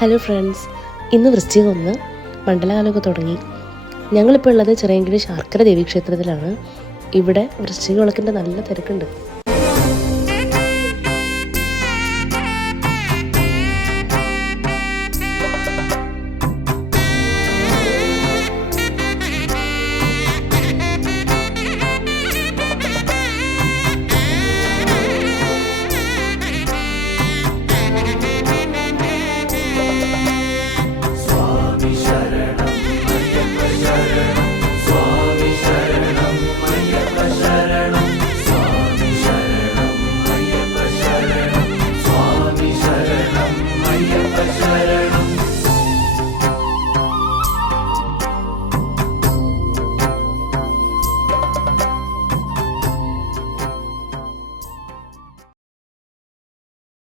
Hello friends, ഇന്ന് വൃശ്ചികം 1 മണ്ഡലകാലമൊക്കെ തുടങ്ങി. ഞങ്ങളിപ്പോൾ ഉള്ളത് ചിറയൻകീഴ് ശാർക്കര ദേവീക്ഷേത്രത്തിലാണ്. ഇവിടെ വൃശ്ചിക വിളക്കിൻ്റെ നല്ല തിരക്കുണ്ട്.